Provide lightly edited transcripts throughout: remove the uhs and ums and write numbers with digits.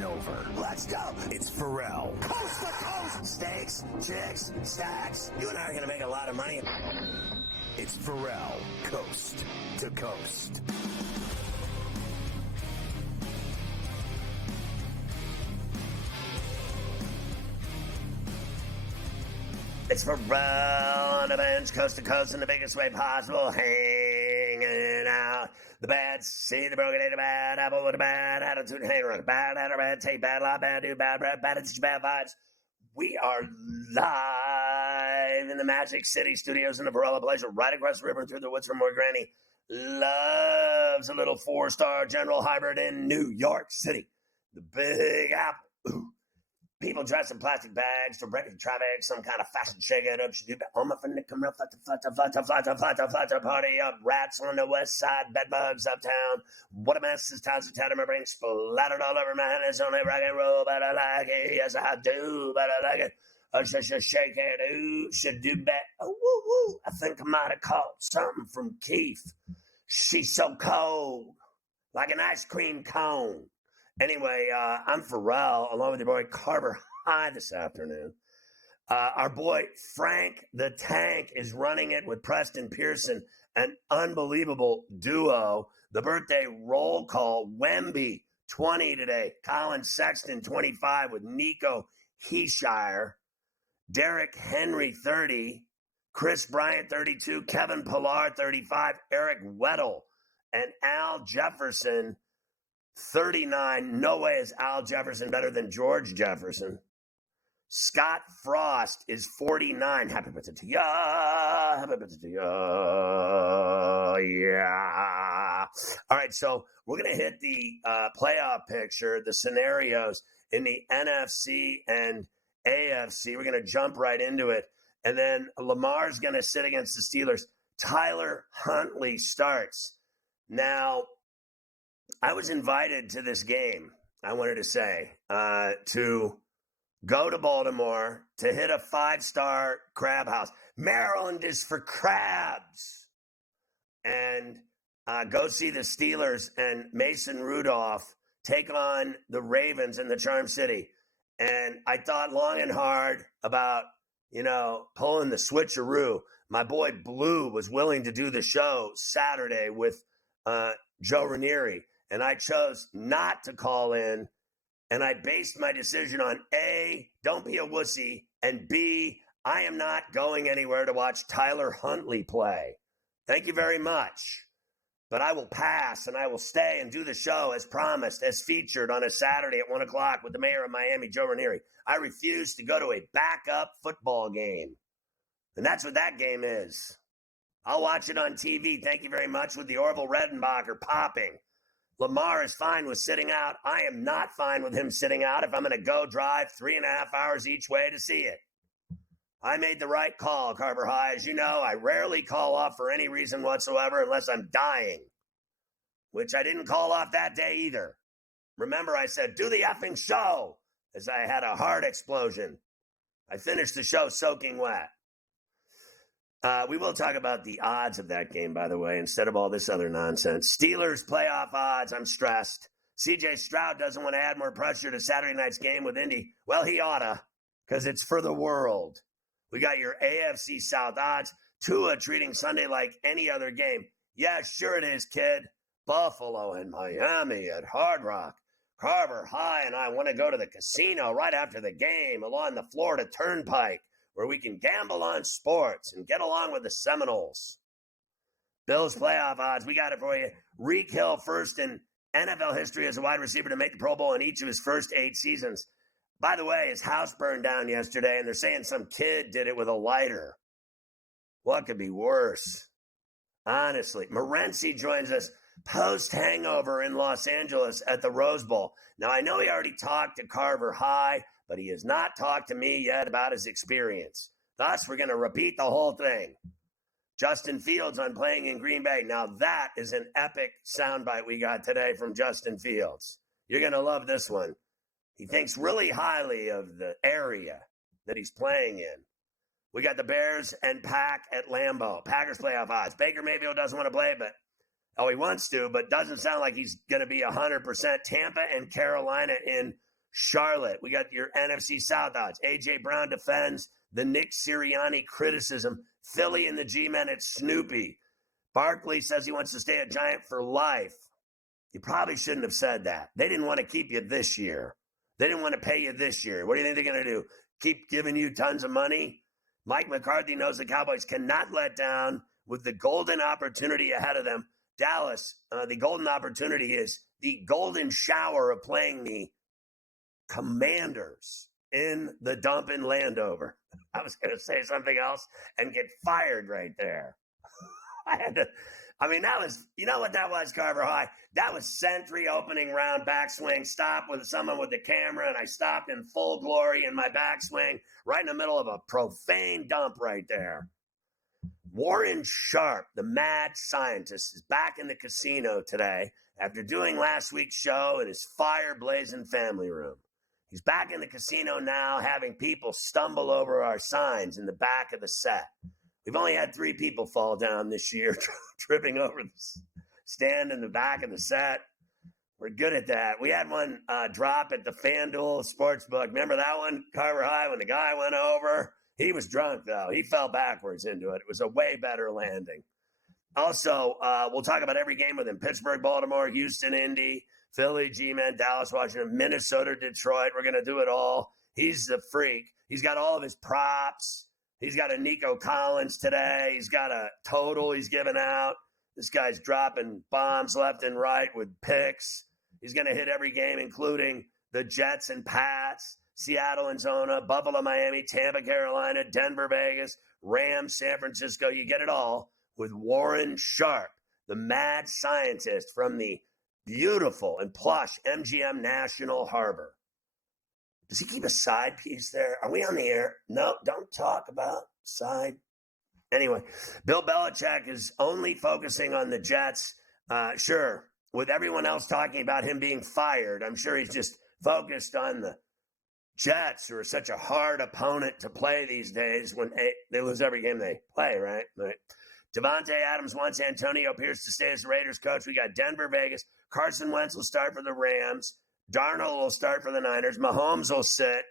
and over. Let's go. It's Ferrall. Coast to coast. Steaks, chicks, stacks. You and I are going to make a lot of money. It's Ferrall. Coast to coast. It's Ferrall on the bench, coast to coast in the biggest way possible, hanging out. The bad see the broken, ain't a bad apple with a bad attitude, hang around. Bad at or bad take, bad lot, bad do, bad breath, bad attitude, bad vibes. We are live in the Magic City studios in the Varela Blazer, right across the river through the woods from where Granny loves a little 4-star General Hybrid in New York City. The Big Apple. Ooh. People dressed in plastic bags to break the traffic, some kind of fashion shake it up. Should do that. Home from the camera, flutter, party up. Rats on the west side, bedbugs uptown. What a mess this town's a town. My brain splattered all over my head. It's only rock and roll, but I like it. Yes, I do, but I like it. Shake it, ooh, should do that. Oh, woo, woo. I think I might have caught something from Keith. She's so cold, like an ice cream cone. Anyway, I'm Ferrall, along with your boy Carver High this afternoon. Our boy Frank the Tank is running it with Preston Pearson, an unbelievable duo. The birthday roll call, Wemby, 20 today. Colin Sexton, 25, with Nico Heeshire. Derrick Henry, 30. Chris Bryant, 32. Kevin Pillar, 35. Eric Weddle and Al Jefferson, 39. No way is Al Jefferson better than George Jefferson. Scott Frost is 49. Happy birthday to ya. Happy birthday to ya. Yeah. All right, so we're going to hit the playoff picture, the scenarios in the NFC and AFC. We're going to jump right into it. And then Lamar's going to sit against the Steelers. Tyler Huntley starts. Now, I was invited to this game, I wanted to say, to go to Baltimore to hit a 5-star crab house. Maryland is for crabs. And go see the Steelers and Mason Rudolph take on the Ravens in the Charm City. And I thought long and hard about, pulling the switcheroo. My boy Blue was willing to do the show Saturday with Joe Ranieri. And I chose not to call in, and I based my decision on A, don't be a wussy, and B, I am not going anywhere to watch Tyler Huntley play. Thank you very much. But I will pass, and I will stay and do the show as promised, as featured on a Saturday at 1 o'clock with the mayor of Miami, Joe Ranieri. I refuse to go to a backup football game. And that's what that game is. I'll watch it on TV, thank you very much, with the Orville Redenbacher popping. Lamar is fine with sitting out. I am not fine with him sitting out if I'm going to go drive 3.5 hours each way to see it. I made the right call, Carver High. As you know, I rarely call off for any reason whatsoever unless I'm dying, which I didn't call off that day either. Remember, I said, do the effing show, as I had a heart explosion. I finished the show soaking wet. We will talk about the odds of that game, by the way, instead of all this other nonsense. Steelers playoff odds, I'm stressed. C.J. Stroud doesn't want to add more pressure to Saturday night's game with Indy. Well, he oughta, because it's for the world. We got your AFC South odds. Tua treating Sunday like any other game. Yeah, sure it is, kid. Buffalo and Miami at Hard Rock. Carver High and I want to go to the casino right after the game along the Florida Turnpike, where we can gamble on sports and get along with the Seminoles. Bills playoff odds, we got it for you. Reek Hill, first in NFL history as a wide receiver to make the Pro Bowl in each of his first 8 seasons. By the way, his house burned down yesterday, and they're saying some kid did it with a lighter. What could be worse? Honestly, Morency joins us post-hangover in Los Angeles at the Rose Bowl. Now, I know he already talked to Carver High, but he has not talked to me yet about his experience. Thus, we're going to repeat the whole thing. Justin Fields on playing in Green Bay. Now, that is an epic soundbite we got today from Justin Fields. You're going to love this one. He thinks really highly of the area that he's playing in. We got the Bears and Pack at Lambeau. Packers playoff odds. Baker Mayfield doesn't want to play, he wants to, but doesn't sound like he's going to be 100%. Tampa and Carolina in Charlotte, we got your NFC South odds. A.J. Brown defends the Nick Sirianni criticism. Philly and the G-Men at Snoopy. Barkley says he wants to stay a Giant for life. You probably shouldn't have said that. They didn't want to keep you this year. They didn't want to pay you this year. What do you think they're going to do? Keep giving you tons of money? Mike McCarthy knows the Cowboys cannot let down with the golden opportunity ahead of them. Dallas, the golden opportunity is the golden shower of playing the Commanders in the dump in Landover. I was going to say something else and get fired right there. That was, you know what that was, Carver High? That was Sentry opening round backswing stop with someone with the camera, and I stopped in full glory in my backswing right in the middle of a profane dump right there. Warren Sharp, the mad scientist, is back in the casino today after doing last week's show in his fire-blazing family room. He's back in the casino now, having people stumble over our signs in the back of the set. We've only had 3 people fall down this year, tripping over the stand in the back of the set. We're good at that. We had one drop at the FanDuel Sportsbook. Remember that one, Carver High, when the guy went over? He was drunk, though. He fell backwards into it. It was a way better landing. Also, we'll talk about every game with him. Pittsburgh, Baltimore, Houston, Indy, Philly, G-Men, Dallas, Washington, Minnesota, Detroit. We're going to do it all. He's the freak. He's got all of his props. He's got a Nico Collins today. He's got a total he's giving out. This guy's dropping bombs left and right with picks. He's going to hit every game, including the Jets and Pats, Seattle and Zona, Buffalo, Miami, Tampa, Carolina, Denver, Vegas, Rams, San Francisco. You get it all with Warren Sharp, the mad scientist from the beautiful and plush MGM National Harbor. Does he keep a side piece there? Are we on the air? No, don't talk about side. Anyway, Bill Belichick is only focusing on the Jets. Sure, with everyone else talking about him being fired, I'm sure he's just focused on the Jets, who are such a hard opponent to play these days when they lose every game they play, right? Devontae Adams wants Antonio Pierce to stay as the Raiders coach. We got Denver, Vegas. Carson Wentz will start for the Rams. Darnold will start for the Niners. Mahomes will sit.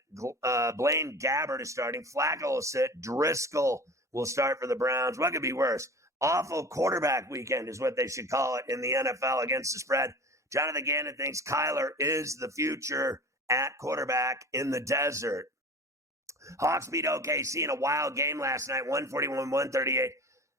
Blaine Gabbert is starting. Flacco will sit. Driscoll will start for the Browns. What could be worse? Awful quarterback weekend is what they should call it in the NFL against the spread. Jonathan Gannon thinks Kyler is the future at quarterback in the desert. Hawks beat OKC in a wild game last night, 141-138.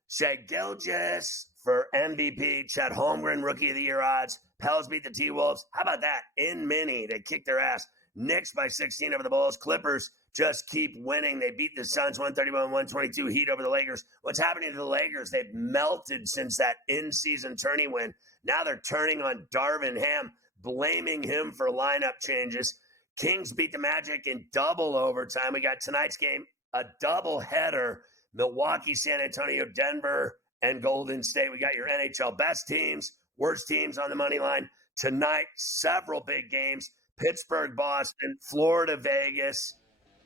Shea Gilgeous for MVP. Chet Holmgren, Rookie of the Year odds. Pels beat the T-Wolves. How about that? In Mini, they kicked their ass. Knicks by 16 over the Bulls. Clippers just keep winning. They beat the Suns 131-122. Heat over the Lakers. What's happening to the Lakers? They've melted since that in-season tourney win. Now they're turning on Darvin Ham, blaming him for lineup changes. Kings beat the Magic in double overtime. We got tonight's game, a double header. Milwaukee, San Antonio, Denver, and Golden State. We got your NHL best teams, worst teams on the money line. Tonight, several big games. Pittsburgh, Boston, Florida, Vegas.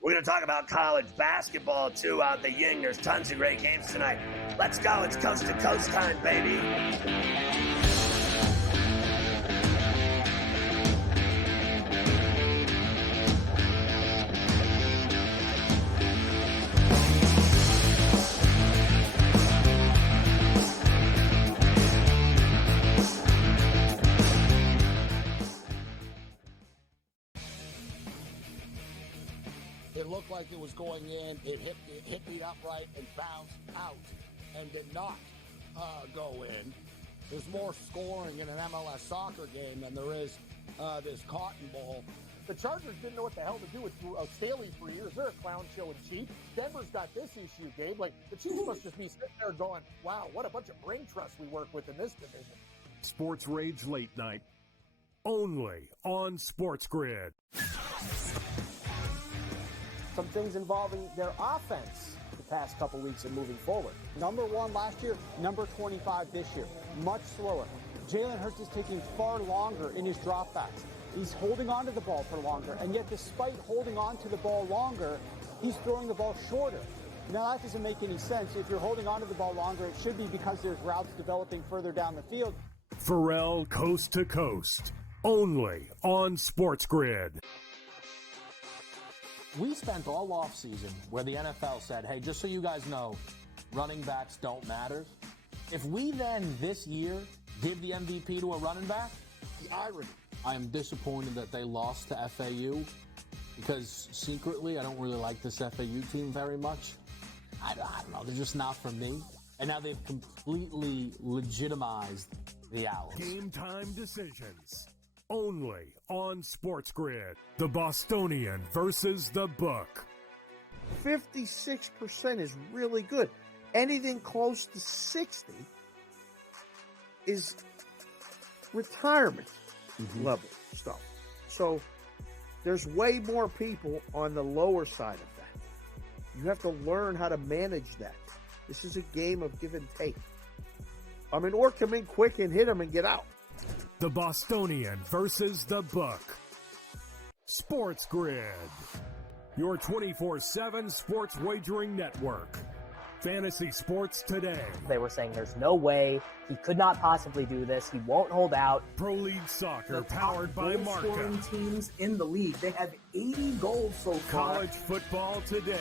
We're going to talk about college basketball, too, out the Ying. There's tons of great games tonight. Let's go. It's coast to coast time, baby. It looked like it was going in. It hit the upright and bounced out and did not go in. There's more scoring in an MLS soccer game than there is this Cotton Bowl. The Chargers didn't know what the hell to do with Staley for years. They're a clown show in Chief. Denver's got this issue, Gabe. Like, the Chiefs must just be sitting there going, wow, what a bunch of brain trust we work with in this division. Sports Rage Late Night, only on SportsGrid. Some things involving their offense the past couple weeks and moving forward. Number 1 last year, number 25 this year. Much slower. Jalen Hurts is taking far longer in his dropbacks. He's holding on to the ball for longer, and yet despite holding on to the ball longer, he's throwing the ball shorter. Now, that doesn't make any sense. If you're holding on to the ball longer, it should be because there's routes developing further down the field. Ferrall Coast to Coast, only on SportsGrid. we spent all offseason where the NFL said, hey, just so you guys know, running backs don't matter. If we then this year give the MVP to a running back, The irony. I am disappointed that they lost to FAU because secretly I don't really like this FAU team very much. I don't know. They're just not for me. And now they've completely legitimized the Owls. Game time decisions. Only on SportsGrid. The Bostonian versus the Book. 56% is really good. Anything close to 60 is retirement level stuff. So there's way more people on the lower side of that. You have to learn how to manage that. This is a game of give and take. I mean, or come in quick and hit them and get out. The Bostonian versus the Book. SportsGrid. Your 24/7 sports wagering network. Fantasy sports today. They were saying there's no way he could not possibly do this. He won't hold out. Pro League Soccer powered by Marca. Scoring teams in the league. They have 80 goals so far. College football today.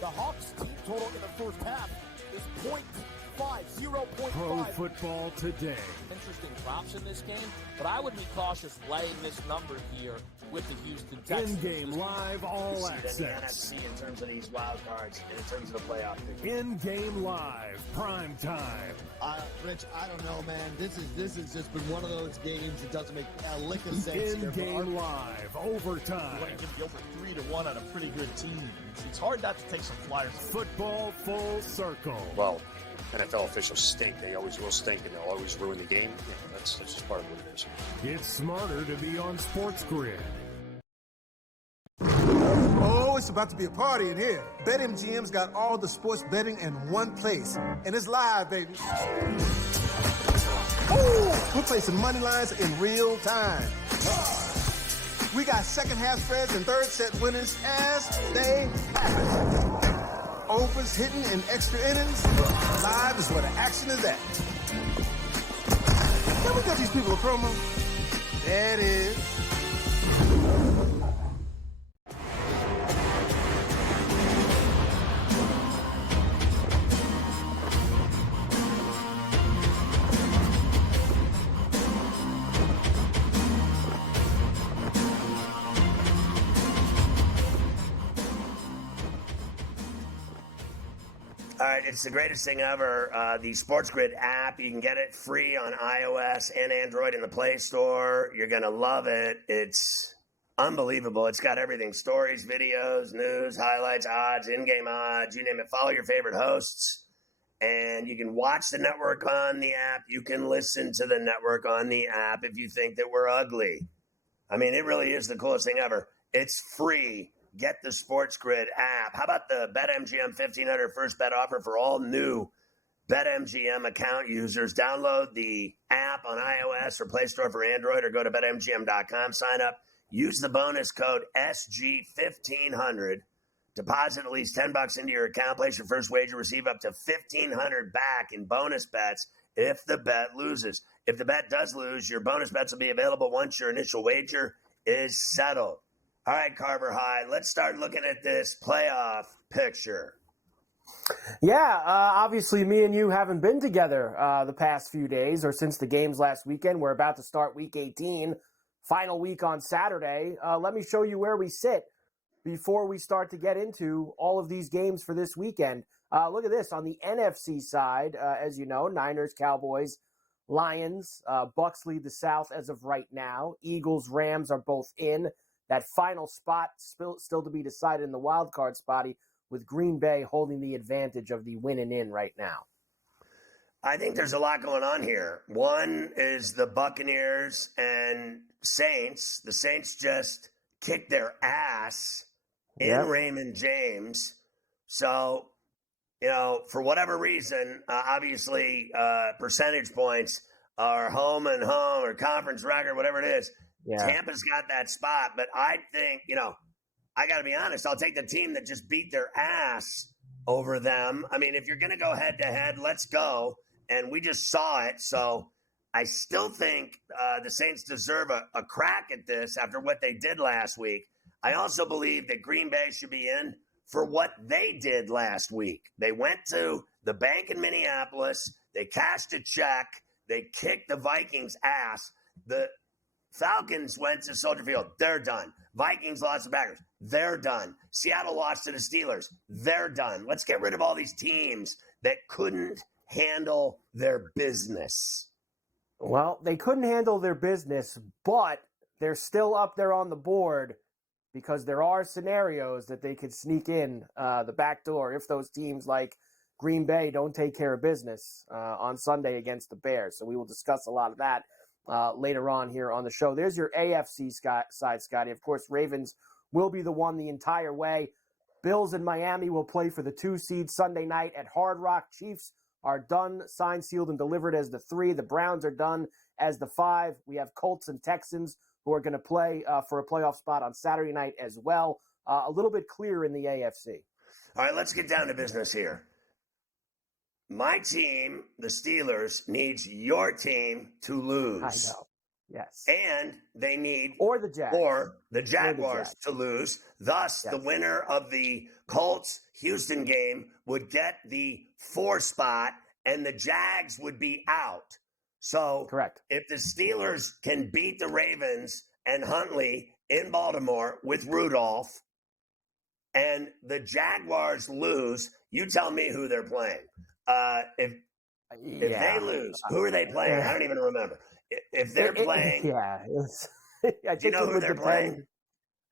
The Hawks team total in the first half is 0.5. Pro football today. Interesting props in this game, but I would be cautious laying this number here with the Houston Texans. In-game live all In the access. NFC in terms of these wild cards and in terms of the playoff picture. In-game live prime time. Rich, I don't know, man. This has just been one of those games that doesn't make a lick of sense. In-game live overtime. You want to give the over 3-1 on a pretty good team. It's hard not to take some flyers. Football full circle. Well, NFL officials stink. They always will stink, and they'll always ruin the game. Yeah, that's just part of what it is. It's smarter to be on SportsGrid. Oh, it's about to be a party in here. BetMGM's got all the sports betting in one place. And it's live, baby. Oh, we're placing money lines in real time. We got second half spreads and third set winners as they happen. Overs hitting in extra innings. Live is where the action is at. Can we give these people a promo? There it is. All right, it's the greatest thing ever. The SportsGrid app, you can get it free on iOS and Android in the Play Store. You're going to love it. It's unbelievable. It's got everything: stories, videos, news, highlights, odds, in-game odds, you name it. Follow your favorite hosts, and you can watch the network on the app. You can listen to the network on the app if you think that we're ugly. I mean, it really is the coolest thing ever. It's free. Get the SportsGrid app. How about the BetMGM 1,500 first bet offer for all new BetMGM account users? Download the app on iOS or Play Store for Android, or go to BetMGM.com. Sign up. Use the bonus code SG1500. Deposit at least $10 into your account. Place your first wager. Receive up to $1,500 back in bonus bets if the bet loses. If the bet does lose, your bonus bets will be available once your initial wager is settled. All right, Carver High, let's start looking at this playoff picture. Yeah, obviously me and you haven't been together the past few days or since the games last weekend. We're about to start Week 18, final week on Saturday. Let me show you where we sit before we start to get into all of these games for this weekend. Look at this. On the NFC side, as you know, Niners, Cowboys, Lions, Bucks lead the South as of right now. Eagles, Rams are both in. That final spot still to be decided in the wild card spotty, with Green Bay holding the advantage of the winning in right now. I think there's a lot going on here. One is the Buccaneers and Saints. The Saints just kicked their ass in Raymond James. So, you know, for whatever reason, obviously percentage points are home and home or conference record, whatever it is. Yeah. Tampa's got that spot, but I think, you know, I got to be honest, I'll take the team that just beat their ass over them. I mean, if you're going to go head-to-head, let's go. And we just saw it, so I still think the Saints deserve a crack at this after what they did last week. I also believe that Green Bay should be in for what they did last week. They went to the bank in Minneapolis. They cashed a check. They kicked the Vikings' ass. The Falcons went to Soldier Field. They're done. Vikings lost to Packers. They're done. Seattle lost to the Steelers. They're done. Let's get rid of all these teams that couldn't handle their business. Well, they couldn't handle their business, but they're still up there on the board because there are scenarios that they could sneak in the back door if those teams like Green Bay don't take care of business on Sunday against the Bears. So we will discuss a lot of that later on here on the show. There's your AFC side, Scotty. Of course, Ravens will be the one the entire way. Bills and Miami will play for the 2 seed Sunday night at Hard Rock. Chiefs are done, signed, sealed, and delivered as the 3. The Browns are done as the 5. We have Colts and Texans who are going to play for a playoff spot on Saturday night as well. A little bit clearer in the AFC. All right, let's get down to business here. My team, the Steelers, needs your team to lose. I know. Yes. And they need or the Jags or the Jaguars to lose. Thus, the winner of the Colts-Houston game would get the 4 spot, and the Jags would be out. So, correct. If the Steelers can beat the Ravens and Huntley in Baltimore with Rudolph, and the Jaguars lose, you tell me who they're playing. If they lose, who are they playing? I don't even remember. If they're playing, I do think you know who they're depend.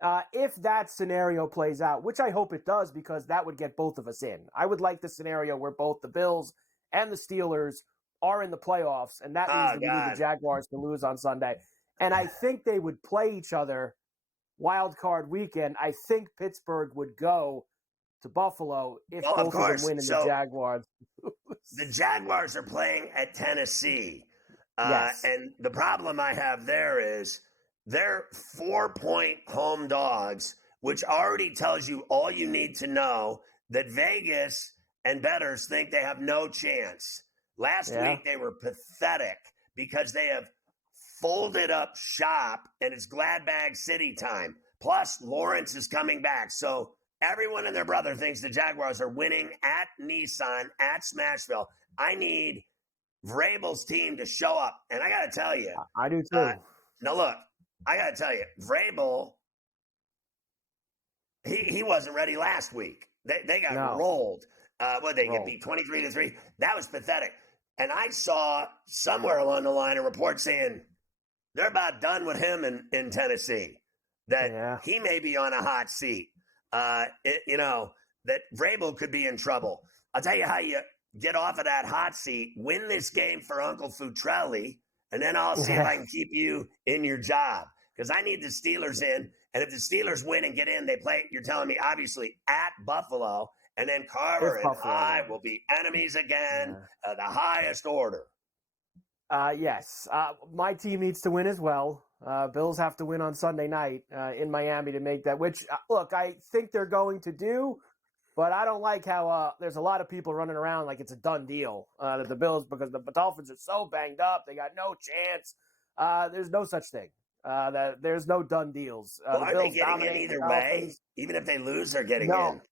playing? If that scenario plays out, which I hope it does, because that would get both of us in. I would like the scenario where both the Bills and the Steelers are in the playoffs, and that means that we need the Jaguars to lose on Sunday. And I think they would play each other wild card weekend. I think Pittsburgh would go to Buffalo if both of them win and the Jaguars. The Jaguars are playing at Tennessee. Yes. And the problem I have there is they're 4-point home dogs, which already tells you all you need to know that Vegas and bettors think they have no chance. Last week they were pathetic because they have folded up shop and it's glad bag city time. Plus, Lawrence is coming back. So everyone and their brother thinks the Jaguars are winning at Nissan, at Smashville. I need Vrabel's team to show up. And I got to tell you. I do too. Now, look, I got to tell you, Vrabel, he wasn't ready last week. They got rolled. They get beat 23-3. That was pathetic. And I saw somewhere along the line a report saying they're about done with him in Tennessee, that he may be on a hot seat. That Vrabel could be in trouble. I'll tell you how you get off of that hot seat, win this game for Uncle Futrelli, and then I'll see if I can keep you in your job. Because I need the Steelers in, and if the Steelers win and get in, they play, you're telling me, obviously, at Buffalo, and then Carver and I will be enemies again, the highest order. Yes. My team needs to win as well. Bills have to win on Sunday night in Miami to make that, which, look, I think they're going to do, but I don't like how there's a lot of people running around like it's a done deal that the Bills, because the Dolphins are so banged up, they got no chance. There's no such thing. There's no done deals. Well, are they getting in either way? Even if they lose, they're getting in.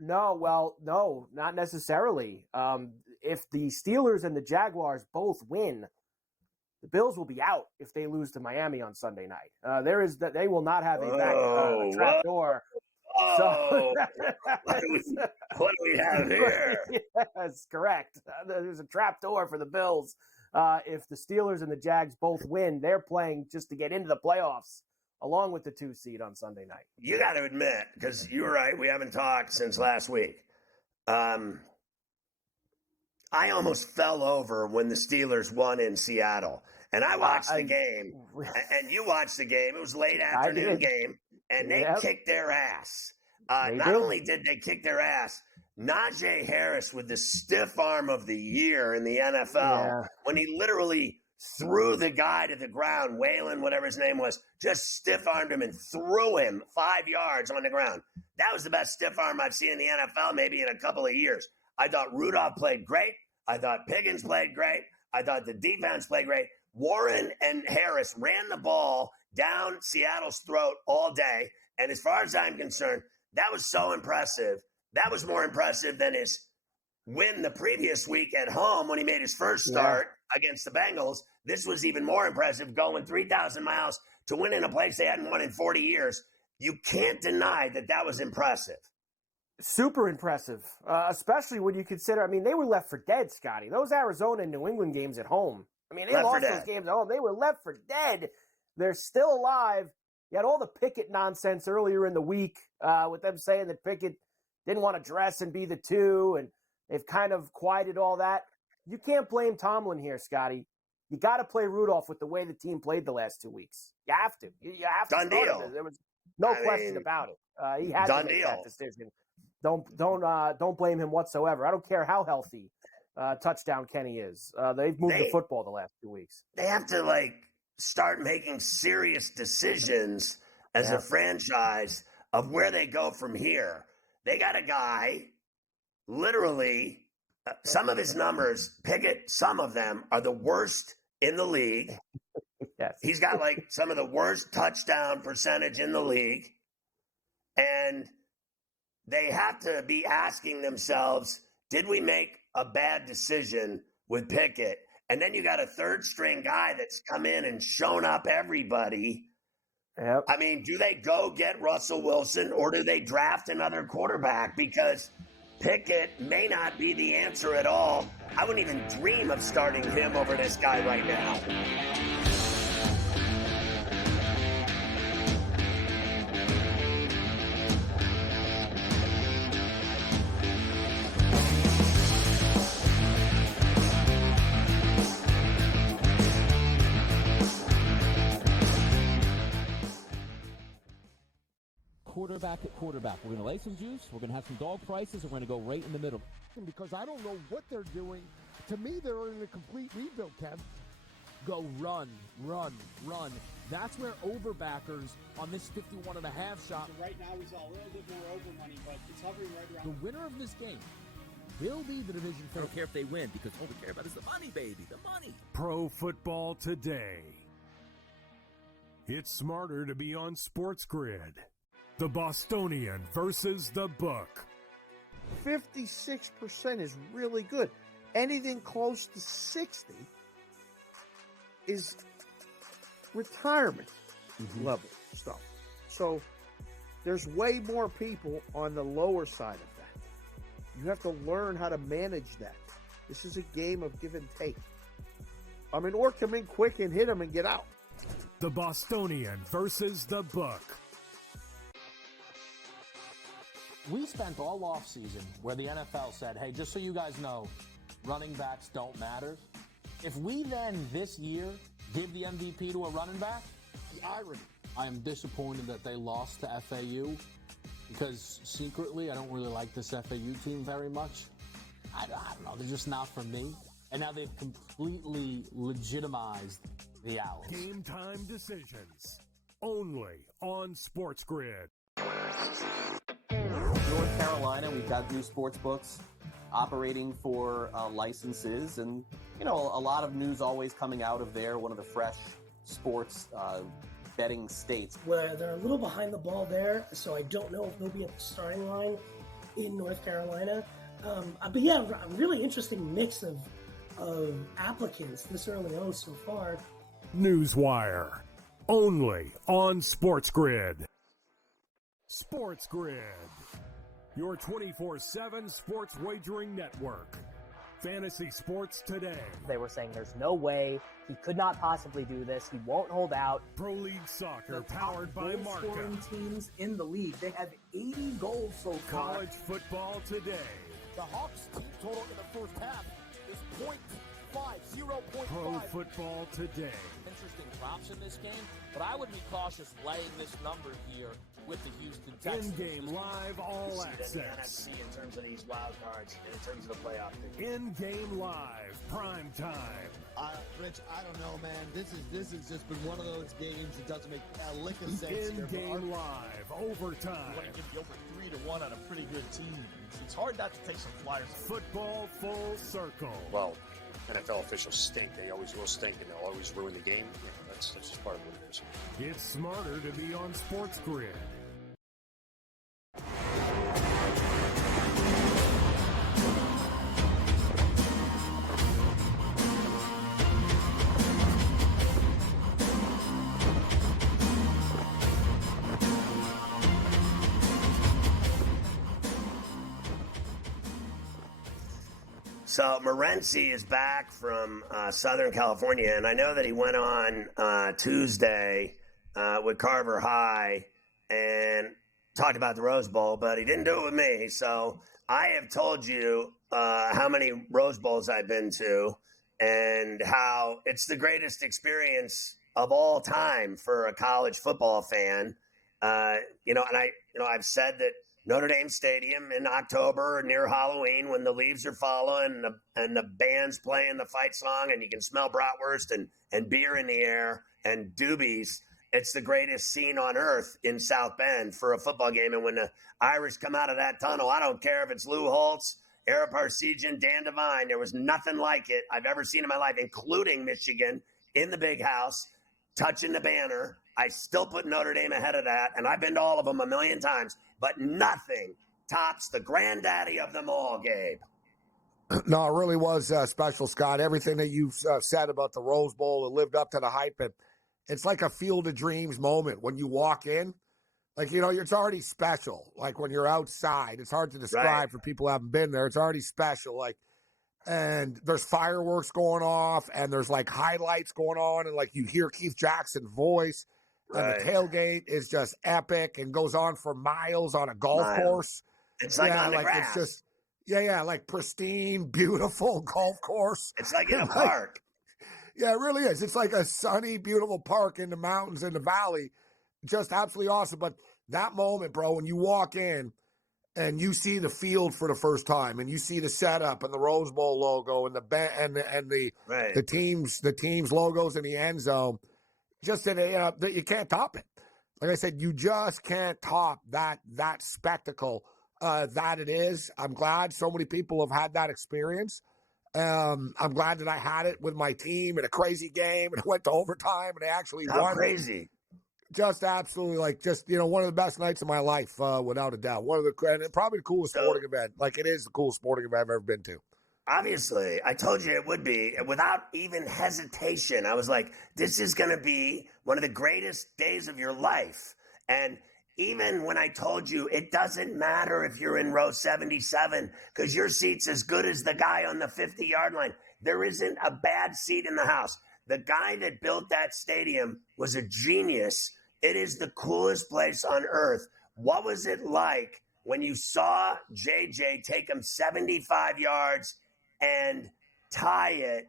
No, not necessarily. If the Steelers and the Jaguars both win, the Bills will be out if they lose to Miami on Sunday night. They will not have a trap door. So, what do we have here? Yes, correct. There's a trap door for the Bills. If the Steelers and the Jags both win, they're playing just to get into the playoffs, along with the 2 seed on Sunday night. You got to admit, because you're right, we haven't talked since last week. I almost fell over when the Steelers won in Seattle. And I watched the game, and you watched the game. It was a late afternoon game, and they kicked their ass. Not only did they kick their ass, Najee Harris with the stiff arm of the year in the NFL, when he literally threw the guy to the ground, Waylon, whatever his name was, just stiff-armed him and threw him 5 yards on the ground. That was the best stiff arm I've seen in the NFL maybe in a couple of years. I thought Rudolph played great. I thought Pickens played great. I thought the defense played great. Warren and Harris ran the ball down Seattle's throat all day. And as far as I'm concerned, that was so impressive. That was more impressive than his win the previous week at home when he made his first start against the Bengals. This was even more impressive, going 3,000 miles to win in a place they hadn't won in 40 years. You can't deny that that was impressive. Super impressive, especially when you consider, they were left for dead, Scotty. Those Arizona and New England games at home. They lost those games at home. They were left for dead. They're still alive. You had all the Pickett nonsense earlier in the week with them saying that Pickett didn't want to dress and be the 2, and they've kind of quieted all that. You can't blame Tomlin here, Scotty. You got to play Rudolph with the way the team played the last 2 weeks. You have to. You have to. Done deal. There was no question about it. He had to make that decision. Don't blame him whatsoever. I don't care how healthy touchdown Kenny is. They've moved the football the last 2 weeks. They have to start making serious decisions as a franchise of where they go from here. They got a guy, literally, some of his numbers, Pickett, some of them are the worst in the league. Yes. He's got some of the worst touchdown percentage in the league. And they have to be asking themselves, did we make a bad decision with Pickett? And then you got a third string guy that's come in and shown up everybody. Yep. Do they go get Russell Wilson or do they draft another quarterback? Because Pickett may not be the answer at all. I wouldn't even dream of starting him over this guy right now. Quarterback at quarterback. We're going to lay some juice. We're going to have some dog prices. We're going to go right in the middle. Because I don't know what they're doing. To me, they're in a complete rebuild, Kev. Go run, run, run. That's where overbackers on this 51.5 shot. Right now, we saw a little bit more over money, but it's hovering right around. The winner of this game will be the division favorite. I don't care if they win because all we care about is the money, baby, the money. Pro Football Today. It's smarter to be on SportsGrid. The Bostonian versus the Book. 56% is really good. Anything close to 60 is retirement level stuff. So there's way more people on the lower side of that. You have to learn how to manage that. This is a game of give and take. Or come in quick and hit them and get out. The Bostonian versus the Book. We spent all offseason where the NFL said, hey, just so you guys know, running backs don't matter. If we then this year give the MVP to a running back, the irony. I am disappointed that they lost to FAU because secretly I don't really like this FAU team very much. I don't know. They're just not for me. And now they've completely legitimized the Owls. Game time decisions only on SportsGrid. North Carolina, we've got new sports books operating for licenses, and a lot of news always coming out of there. One of the fresh sports betting states. Where they're a little behind the ball there, so I don't know if they'll be at the starting line in North Carolina. But yeah, a really interesting mix of applicants this early on so far. Newswire, only on SportsGrid. SportsGrid, your 24/7 sports wagering network. Fantasy sports today. They were saying there's no way he could not possibly do this. He won't hold out. Pro League Soccer powered by Marca. Scoring teams in the league. They have 80 goals so far. College football today. The Hawks team total in the first half is 0.5. Pro football today. Interesting props in this game, but I would be cautious laying this number here with the Houston Texans. In-game live all access. In terms of these wild cards, in terms of the playoff. In-game live, prime time. Rich, I don't know, man. This has just been one of those games that doesn't make a lick of sense. In-game live, overtime. You want to give the over 3-1 on a pretty good team. It's hard not to take some flyers. Football full circle. Well, NFL officials stink. They always will stink, and they'll always ruin the game. Yeah, that's just part of what it is. It's smarter to be on SportsGrid. So Morency is back from Southern California, and I know that he went on Tuesday with Carver High and talked about the Rose Bowl, but he didn't do it with me. So I have told you how many Rose Bowls I've been to and how it's the greatest experience of all time for a college football fan. I've said that Notre Dame Stadium in October near Halloween when the leaves are falling and the band's playing the fight song and you can smell bratwurst and beer in the air and doobies. It's the greatest scene on earth in South Bend for a football game. And when the Irish come out of that tunnel, I don't care if it's Lou Holtz, Ara Parseghian, Dan Devine. There was nothing like it I've ever seen in my life, including Michigan in the big house, touching the banner. I still put Notre Dame ahead of that, and I've been to all of them a million times. But nothing tops the granddaddy of them all, Gabe. No, it really was special, Scott. Everything that you've said about the Rose Bowl, it lived up to the hype. And it's like a Field of Dreams moment when you walk in. Like, it's already special. Like when you're outside, it's hard to describe for people who haven't been there. It's already special. And there's fireworks going off and there's like highlights going on. And like you hear Keith Jackson's voice and the tailgate is just epic and goes on for miles on a golf course. It's like on the grass. It's just, like pristine, beautiful golf course. It's like in a park. Yeah, it really is. It's like a sunny, beautiful park in the mountains in the valley. Just absolutely awesome. But that moment, bro, when you walk in and you see the field for the first time and you see the setup and the Rose Bowl logo and the team's logos in the end zone, just that you can't top it. Like I said, you just can't top that spectacle that it is. I'm glad so many people have had that experience. I'm glad that I had it with my team in a crazy game and it went to overtime and they actually won. Crazy. Just absolutely one of the best nights of my life, without a doubt. And probably the coolest sporting event. Like it is the coolest sporting event I've ever been to. Obviously, I told you it would be. Without even hesitation, I was like, this is going to be one of the greatest days of your life. And even when I told you it doesn't matter if you're in row 77 because your seat's as good as the guy on the 50-yard line, there isn't a bad seat in the house. The guy that built that stadium was a genius. It is the coolest place on earth. What was it like when you saw JJ take him 75 yards and tie it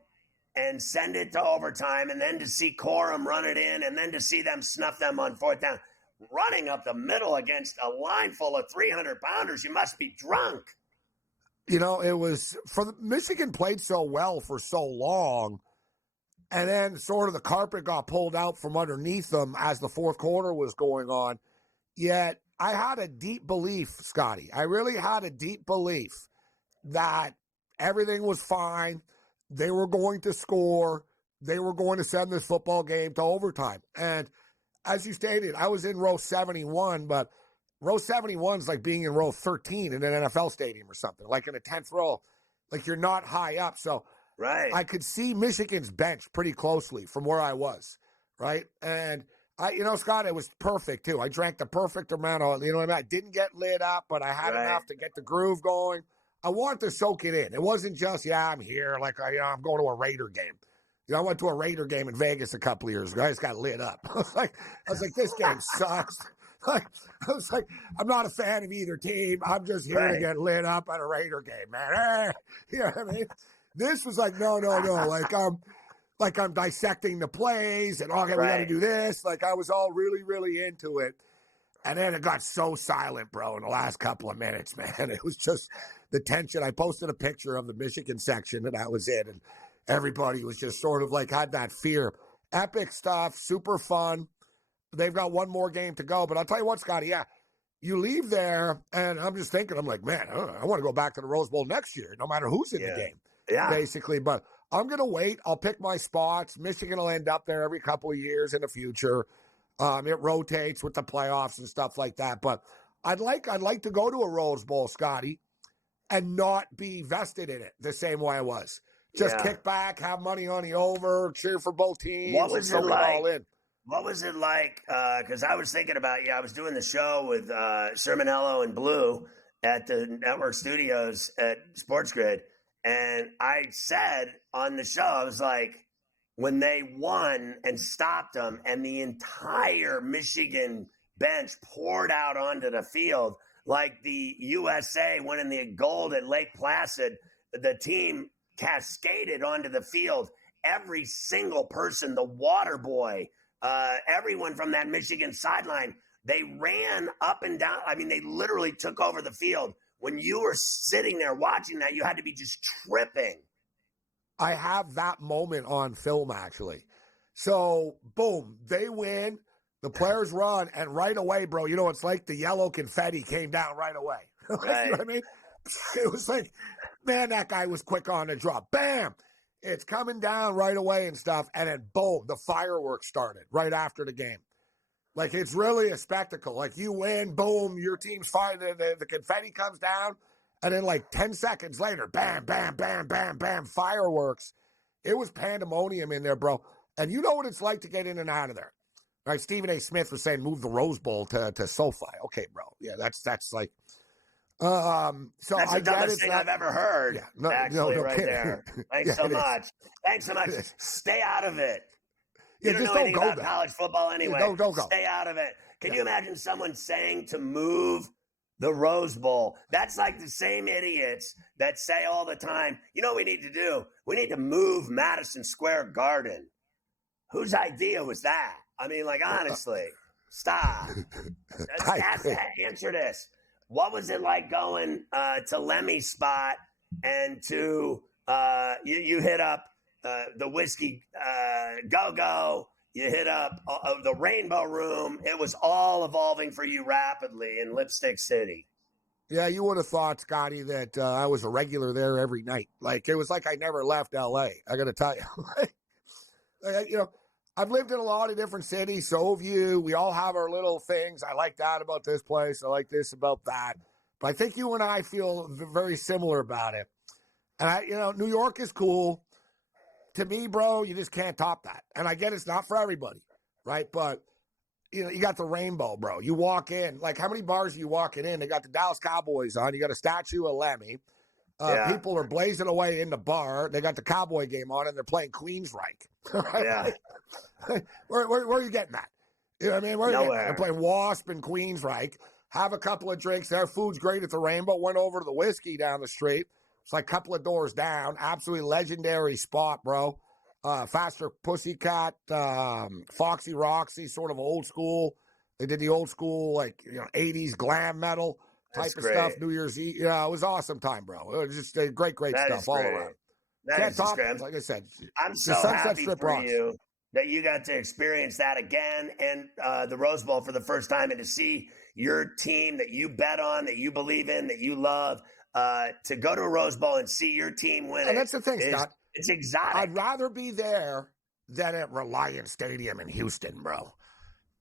and send it to overtime, and then to see Corum run it in, and then to see them snuff them on fourth down? Running up the middle against a line full of 300-pounders, you must be drunk. It was Michigan played so well for so long, and then sort of the carpet got pulled out from underneath them as the fourth quarter was going on. Yet I had a deep belief, Scotty. I really had a deep belief that everything was fine. They were going to score. They were going to send this football game to overtime. And as you stated, I was in row 71, but row 71 is like being in row 13 in an NFL stadium or something, like in a 10th row. Like you're not high up. So I could see Michigan's bench pretty closely from where I was, right? And Scott, it was perfect too. I drank the perfect amount of, I didn't get lit up, but I had enough to get the groove going. I wanted to soak it in. It wasn't just, I'm here, like I'm going to a Raider game. I went to a Raider game in Vegas a couple of years ago. I just got lit up. I was like, this game sucks. I was like, I'm not a fan of either team. I'm just here to get lit up at a Raider game, man. You know what I mean? This was like, no. Like I'm dissecting the plays and, we got to do this. Like I was all really, really into it. And then it got so silent, bro, in the last couple of minutes, man. It was just the tension. I posted a picture of the Michigan section that I was in, and everybody was just sort of like had that fear. Epic stuff, super fun. They've got one more game to go. But I'll tell you what, Scotty, you leave there, and I'm just thinking, I'm like, man, I want to go back to the Rose Bowl next year, no matter who's in the game, basically. But I'm going to wait. I'll pick my spots. Michigan will end up there every couple of years in the future. It rotates with the playoffs and stuff like that. But I'd like to go to a Rose Bowl, Scotty, and not be vested in it the same way I was. Just kick back, have money on the over, cheer for both teams. What was it like? All in. What was it like? Because I was thinking about I was doing the show with Sermonello and Blue at the network studios at SportsGrid, And I said on the show, I was like, when they won and stopped them and the entire Michigan bench poured out onto the field like the USA winning the gold at Lake Placid, the team cascaded onto the field. Every single person, the water boy, everyone from that Michigan sideline, they ran up and down. I mean, they literally took over the field. When you were sitting there watching that, you had to be just tripping. I have that moment on film, actually. So, boom, they win. The players run, and right away, bro, you know, it's like the yellow confetti came down right away. Right. You know what I mean? It was like, man, that guy was quick on the draw. Bam! It's coming down right away and stuff, and then, boom, the fireworks started right after the game. Like, it's really a spectacle. Like, you win, boom, your team's fine, the confetti comes down, and then, like, 10 seconds later, bam, bam, bam, bam, bam, fireworks. It was pandemonium in there, bro. And you know what it's like to get in and out of there. Right? Stephen A. Smith was saying, move the Rose Bowl to SoFi. Okay, bro. Yeah, that's like... so that's the dumbest thing I've ever heard. Yeah, no right kidding. there. Thanks Yeah, so much. Thanks so much. Stay out of it. You don't just know anything don't go about there. college football anyway. Don't go. Stay out of it. Can you imagine someone saying to move the Rose Bowl? That's like the same idiots that say all the time, you know what we need to do? We need to move Madison Square Garden. Whose idea was that? I mean, like, honestly, stop. Answer this. What was it like going to Lemmy's spot and to you hit up the Whiskey Go-Go, you hit up the Rainbow Room. It was all evolving for you rapidly in Lipstick City. Yeah, you would have thought, Scotty, that I was a regular there every night. Like, it was like I never left L.A., I got to tell you. You know, I've lived in a lot of different cities, so have you. We all have our little things. I like that about this place. I like this about that. But I think you and I feel very similar about it. And, New York is cool. To me, bro, you just can't top that. And I get it's not for everybody, right? But, you got the Rainbow, bro. You walk in. Like, how many bars are you walking in? They got the Dallas Cowboys on. You got a statue of Lemmy. People are blazing away in the bar. They got the Cowboy game on, and they're playing Queensryche. Right? Yeah. Where are you getting that? You know what I mean? Nowhere. They're playing Wasp and Queensryche. Have a couple of drinks. Their food's great at the Rainbow. Went over to the Whiskey down the street. It's like a couple of doors down. Absolutely legendary spot, bro. Faster Pussycat, Foxy Roxy, sort of old school. They did the old school, 80s glam metal type of stuff. New Year's Eve. Yeah, it was awesome time, bro. It was just great stuff all around. That is top, great. Like I said, I'm so happy for you that you got to experience that again and the Rose Bowl for the first time, and to see your team that you bet on, that you believe in, that you love, to go to a Rose Bowl and see your team win. And that's the thing, Scott. It's exotic. I'd rather be there than at Reliance Stadium in Houston, bro.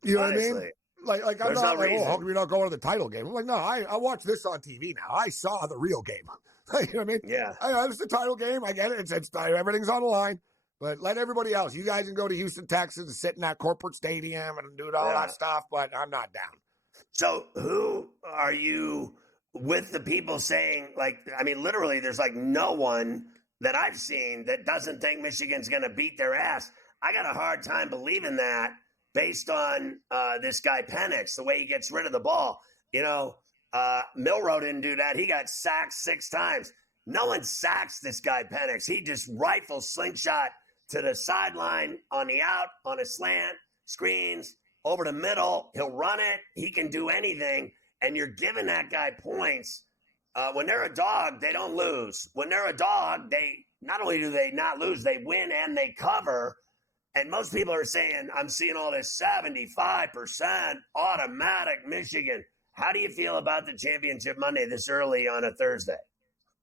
You know Honestly, what I mean? Like, I'm not like, how come you're not going to the title game? I'm like, no, I watch this on TV now. I saw the real game. You know what I mean? Yeah. It's the title game. I get it. It's everything's on the line. But let everybody else. You guys can go to Houston, Texas, and sit in that corporate stadium and do all that stuff, but I'm not down. So who are you with the people saying, literally there's no one that I've seen that doesn't think Michigan's going to beat their ass. I got a hard time believing that based on this guy Penix, the way he gets rid of the ball. Milroe didn't do that. He got sacked 6 times. No one sacks this guy Penix. He just rifles slingshot to the sideline, on the out, on a slant, screens, over the middle. He'll run it. He can do anything. And you're giving that guy points. When they're a dog, they don't lose. When they're a dog, they not only do they not lose, they win and they cover. And most people are saying, I'm seeing all this 75% automatic Michigan. How do you feel about the championship Monday this early on a Thursday?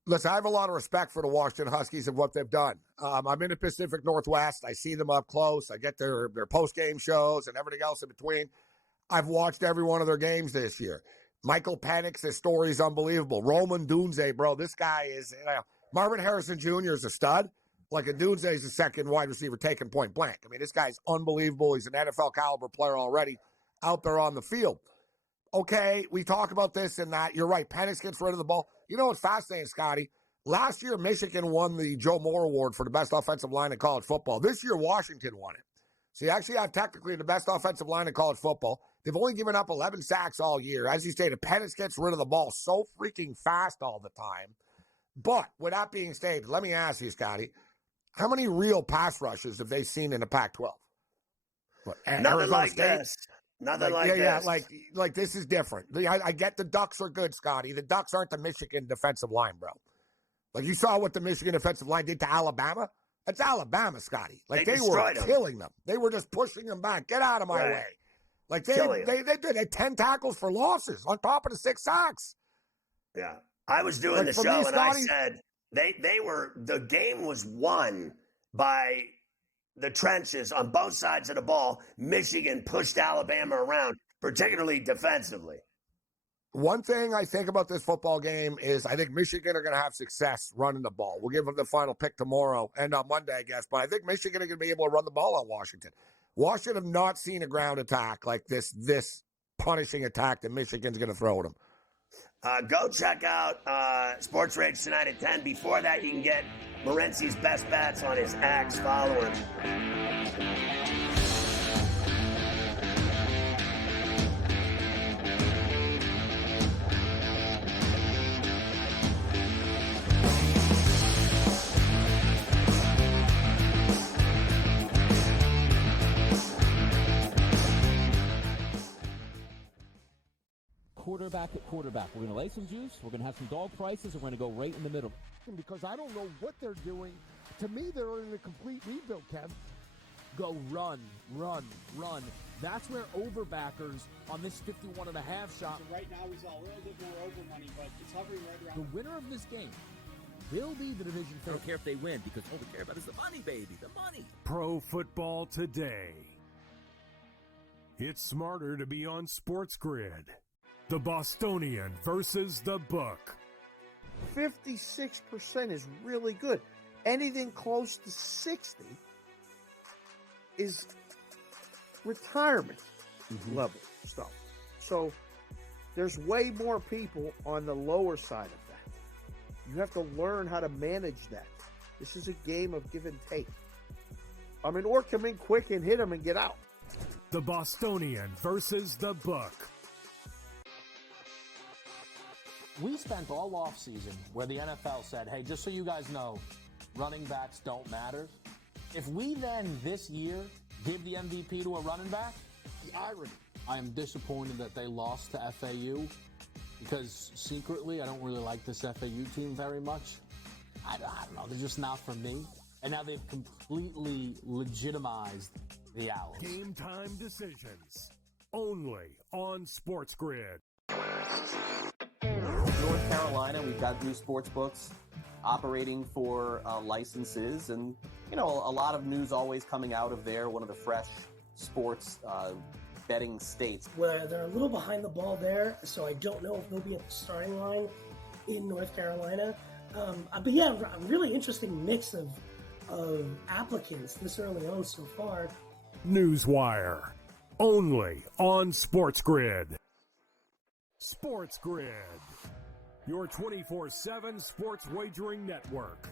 Listen, I have a lot of respect for the Washington Huskies and what they've done. I'm in the Pacific Northwest. I see them up close. I get their post-game shows and everything else in between. I've watched every one of their games this year. Michael Penix, his story is unbelievable. Roman Dunze, bro, this guy is Marvin Harrison Jr. is a stud. Like a Dunze is a second wide receiver taking point blank. I mean, this guy's unbelievable. He's an NFL caliber player already out there on the field. Okay, we talk about this and that. You're right. Penix gets rid of the ball. You know what's fascinating, Scotty? Last year, Michigan won the Joe Moore Award for the best offensive line in college football. This year, Washington won it. So you actually have technically the best offensive line in college football. They've only given up 11 sacks all year. As you stated, Penix gets rid of the ball so freaking fast all the time. But with that being stated, let me ask you, Scotty, how many real pass rushes have they seen in the Pac-12? Nothing like this. Nothing like this. Yeah, like this is different. I get the Ducks are good, Scotty. The Ducks aren't the Michigan defensive line, bro. Like, you saw what the Michigan defensive line did to Alabama? That's Alabama, Scotty. Like, they were killing them. They were just pushing them back. Get out of my way. Like, they did 10 tackles for losses on top of the 6 sacks. Yeah. I was doing the show, and I said the game was won by the trenches on both sides of the ball. Michigan pushed Alabama around, particularly defensively. One thing I think about this football game is I think Michigan are going to have success running the ball. We'll give them the final pick tomorrow and on Monday, I guess. But I think Michigan are going to be able to run the ball on Washington. Washington have not seen a ground attack like this punishing attack that Michigan's going to throw at them. Go check out Sports Rage tonight at 10. Before that, you can get Morency's best bets on his X. Follow him. Quarterback at quarterback. We're going to lay some juice. We're going to have some dog prices. And we're going to go right in the middle. Because I don't know what they're doing. To me, they're in a complete rebuild, Kev. Go run, run, run. That's where overbackers on this 51.5 shot. So right now, we saw a little bit more over money, but it's hovering right around. The winner of this game will be the division favorite. I don't care if they win because all we care about is the money, baby, the money. Pro Football Today. It's smarter to be on SportsGrid. The Bostonian versus the Book. 56% is really good. Anything close to 60 is retirement level stuff. So there's way more people on the lower side of that. You have to learn how to manage that. This is a game of give and take. I mean, or come in quick and hit them and get out. The Bostonian versus the Book. We spent all offseason where the NFL said, hey, just so you guys know, running backs don't matter. If we then this year give the MVP to a running back, the irony. I am disappointed that they lost to FAU because secretly I don't really like this FAU team very much. I don't know. They're just not for me. And now they've completely legitimized the Owls. Game time decisions. Only on SportsGrid. North Carolina, we've got new sports books operating for licenses, and a lot of news always coming out of there. One of the fresh sports betting states. Well, they're a little behind the ball there, so I don't know if they'll be at the starting line in North Carolina. But yeah, a really interesting mix of applicants this early on so far. Newswire. Only on SportsGrid. SportsGrid. Your 24/7 sports wagering network.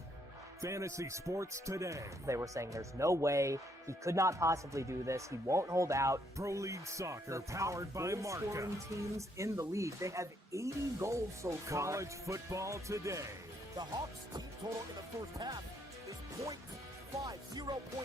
Fantasy sports today. They were saying there's no way he could not possibly do this. He won't hold out. Pro League Soccer powered by Marca. Scoring teams in the league. They have 80 goals so far. College football today. The Hawks team total in the first half is 0.5.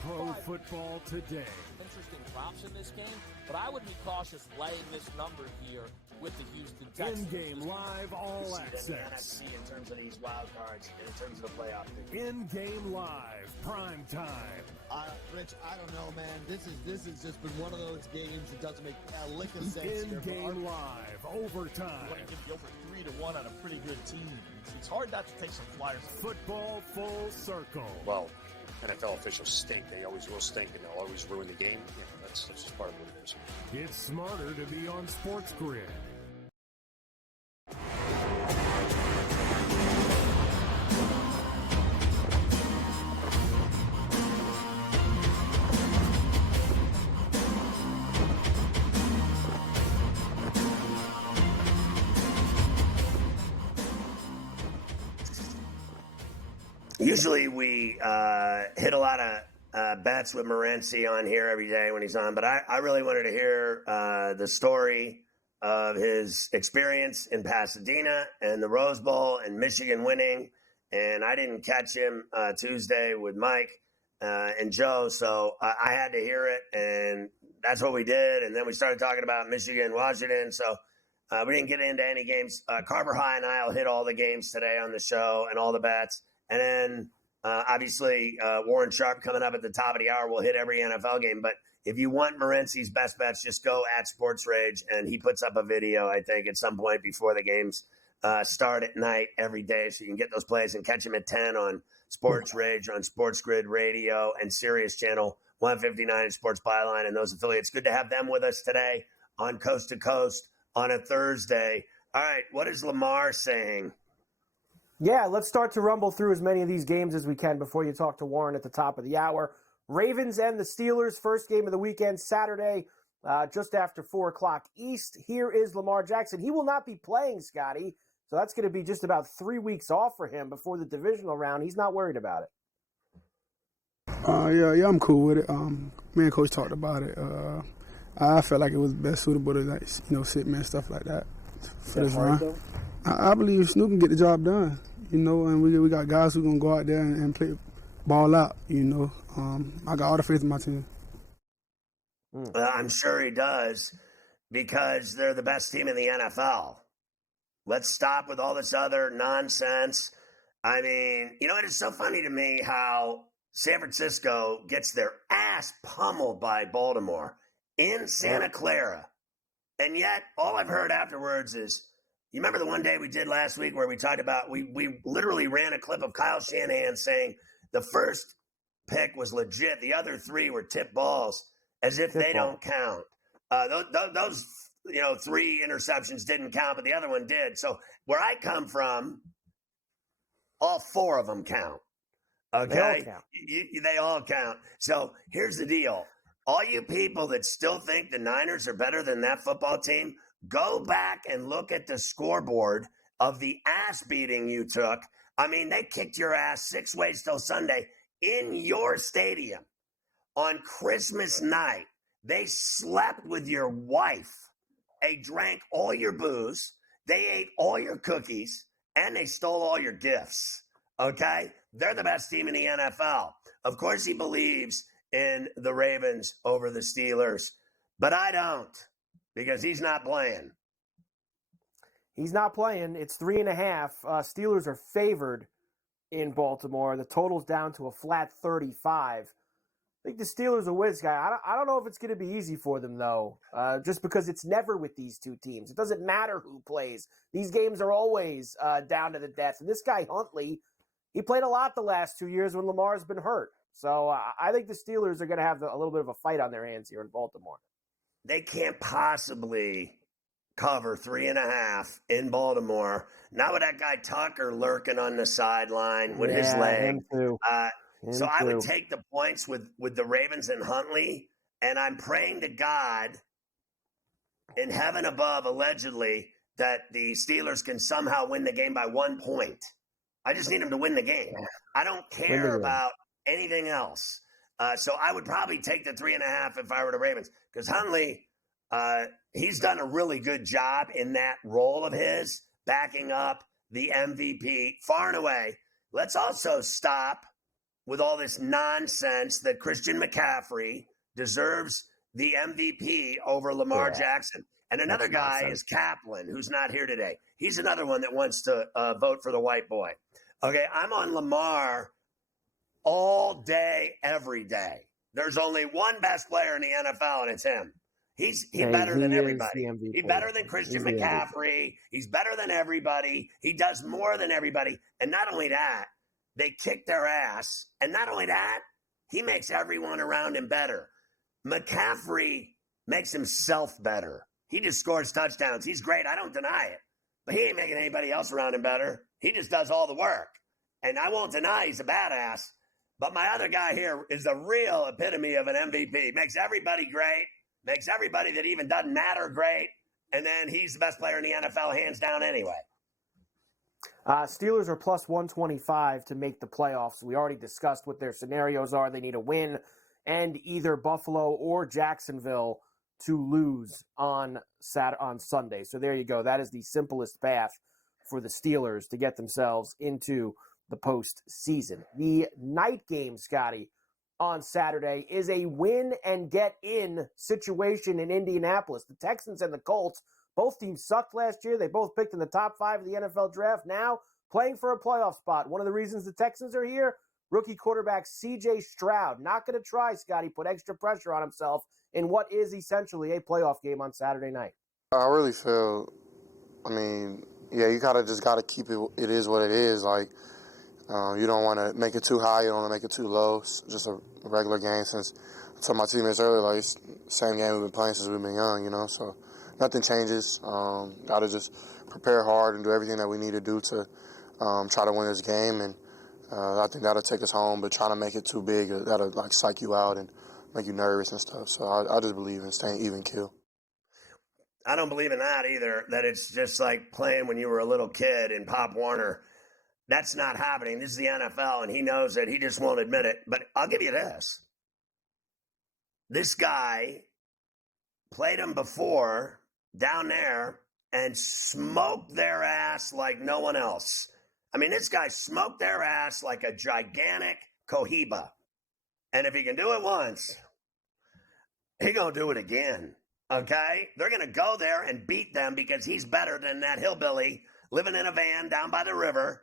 Pro football today. Interesting props in this game, but I would be cautious laying this number here with the Houston Texans. In-game live all access. In terms of these wild cards, in terms of the playoff. In-game live, prime time. Rich, I don't know, man. This has just been one of those games that doesn't make a lick of sense. In-game live, overtime. You want to give the over 3-1 on a pretty good team. It's hard not to take some flyers. Football full circle. Well, NFL officials stink. They always will stink, and they'll always ruin the game. That's just part of what it is. It's smarter to be on SportsGrid. Usually we hit a lot of bets with Morency on here every day when he's on, but I really wanted to hear the story of his experience in Pasadena and the Rose Bowl and Michigan winning. And I didn't catch him Tuesday with Mike and Joe, so I had to hear it, and that's what we did. And then we started talking about Michigan, Washington, so we didn't get into any games. Carver High and I will hit all the games today on the show and all the bets. And then, obviously, Warren Sharp coming up at the top of the hour will hit every NFL game. But if you want Morency's best bets, just go at Sports Rage, and he puts up a video, I think, at some point before the games start at night every day, so you can get those plays and catch him at 10 on Sports Rage, on SportsGrid Radio, and Sirius Channel 159 and Sports Byline and those affiliates. Good to have them with us today on Coast to Coast on a Thursday. All right, what is Lamar saying? Yeah, let's start to rumble through as many of these games as we can before you talk to Warren at the top of the hour. Ravens and the Steelers, first game of the weekend, Saturday, just after 4 o'clock East. Here is Lamar Jackson. He will not be playing, Scotty, so that's going to be just about 3 weeks off for him before the divisional round. He's not worried about it. Yeah, I'm cool with it. Me and Coach talked about it. I felt like it was best suitable to, sit man, stuff like that for this run. I believe Snoop can get the job done, and we got guys who going to go out there and play ball out, I got all the faith in my team. I'm sure he does, because they're the best team in the NFL. Let's stop with all this other nonsense. I mean, it is so funny to me how San Francisco gets their ass pummeled by Baltimore in Santa Clara. And yet, all I've heard afterwards is, you remember the one day we did last week where we talked about, we literally ran a clip of Kyle Shanahan saying the first pick was legit. The other 3 were tip balls, as if they don't count. Those 3 interceptions didn't count, but the other one did. So where I come from, all 4 of them count. Okay? They all count. They all count. So here's the deal. All you people that still think the Niners are better than that football team, go back and look at the scoreboard of the ass beating you took. I mean, they kicked your ass 6 ways till Sunday in your stadium on Christmas night. They slept with your wife. They drank all your booze. They ate all your cookies, and they stole all your gifts. Okay? They're the best team in the NFL. Of course, he believes in the Ravens over the Steelers, but I don't, because he's not playing. He's not playing. It's 3.5. Steelers are favored in Baltimore. The total's down to a flat 35. I think the Steelers will win, guy. I don't know if it's going to be easy for them, though, just because it's never with these two teams. It doesn't matter who plays. These games are always down to the death. And this guy, Huntley, he played a lot the last 2 years when Lamar's been hurt. So I think the Steelers are going to have a little bit of a fight on their hands here in Baltimore. They can't possibly cover 3.5 in Baltimore. Not with that guy Tucker lurking on the sideline with his leg. Him too. So I would take the points with the Ravens and Huntley, and I'm praying to God in heaven above, allegedly, that the Steelers can somehow win the game by 1 point. I just need them to win the game. I don't care about anything else. So I would probably take the 3.5 if I were the Ravens, because Huntley, he's done a really good job in that role of his, backing up the MVP far and away. Let's also stop with all this nonsense that Christian McCaffrey deserves the MVP over Lamar Jackson. And another guy is Kaplan, who's not here today. He's another one that wants to vote for the white boy. Okay, I'm on Lamar all day, every day. There's only one best player in the NFL, and it's him. He's better than everybody. He's better than Christian McCaffrey. He's better than everybody. He does more than everybody. And not only that, they kick their ass. And not only that, he makes everyone around him better. McCaffrey makes himself better. He just scores touchdowns. He's great. I don't deny it. But he ain't making anybody else around him better. He just does all the work. And I won't deny he's a badass. But my other guy here is the real epitome of an MVP. Makes everybody great. Makes everybody that even doesn't matter great. And then he's the best player in the NFL hands down anyway. Steelers are plus 125 to make the playoffs. We already discussed what their scenarios are. They need a win and either Buffalo or Jacksonville to lose on Sunday. So there you go. That is the simplest path for the Steelers to get themselves into the postseason. The night game, Scotty, on Saturday is a win and get in situation in Indianapolis. The Texans and the Colts, both teams sucked last year. They both picked in the top 5 of the NFL draft. Now playing for a playoff spot. One of the reasons the Texans are here, rookie quarterback C.J. Stroud. Not going to try, Scotty, put extra pressure on himself in what is essentially a playoff game on Saturday night. I really feel, you kind of just got to keep it is what it is. Like, you don't want to make it too high, you don't want to make it too low. It's just a regular game. Since I told my teammates earlier, like, it's the same game we've been playing since we've been young, so nothing changes. Got to just prepare hard and do everything that we need to do to try to win this game. And I think that'll take us home, but trying to make it too big, that'll, like, psych you out and make you nervous and stuff. So I just believe in staying even kill. I don't believe in that either, that it's just like playing when you were a little kid in Pop Warner. That's not happening. This is the NFL, and he knows it. He just won't admit it. But I'll give you this. This guy played him before down there and smoked their ass like no one else. I mean, this guy smoked their ass like a gigantic Cohiba. And if he can do it once, he going to do it again. Okay? They're going to go there and beat them because he's better than that hillbilly living in a van down by the river.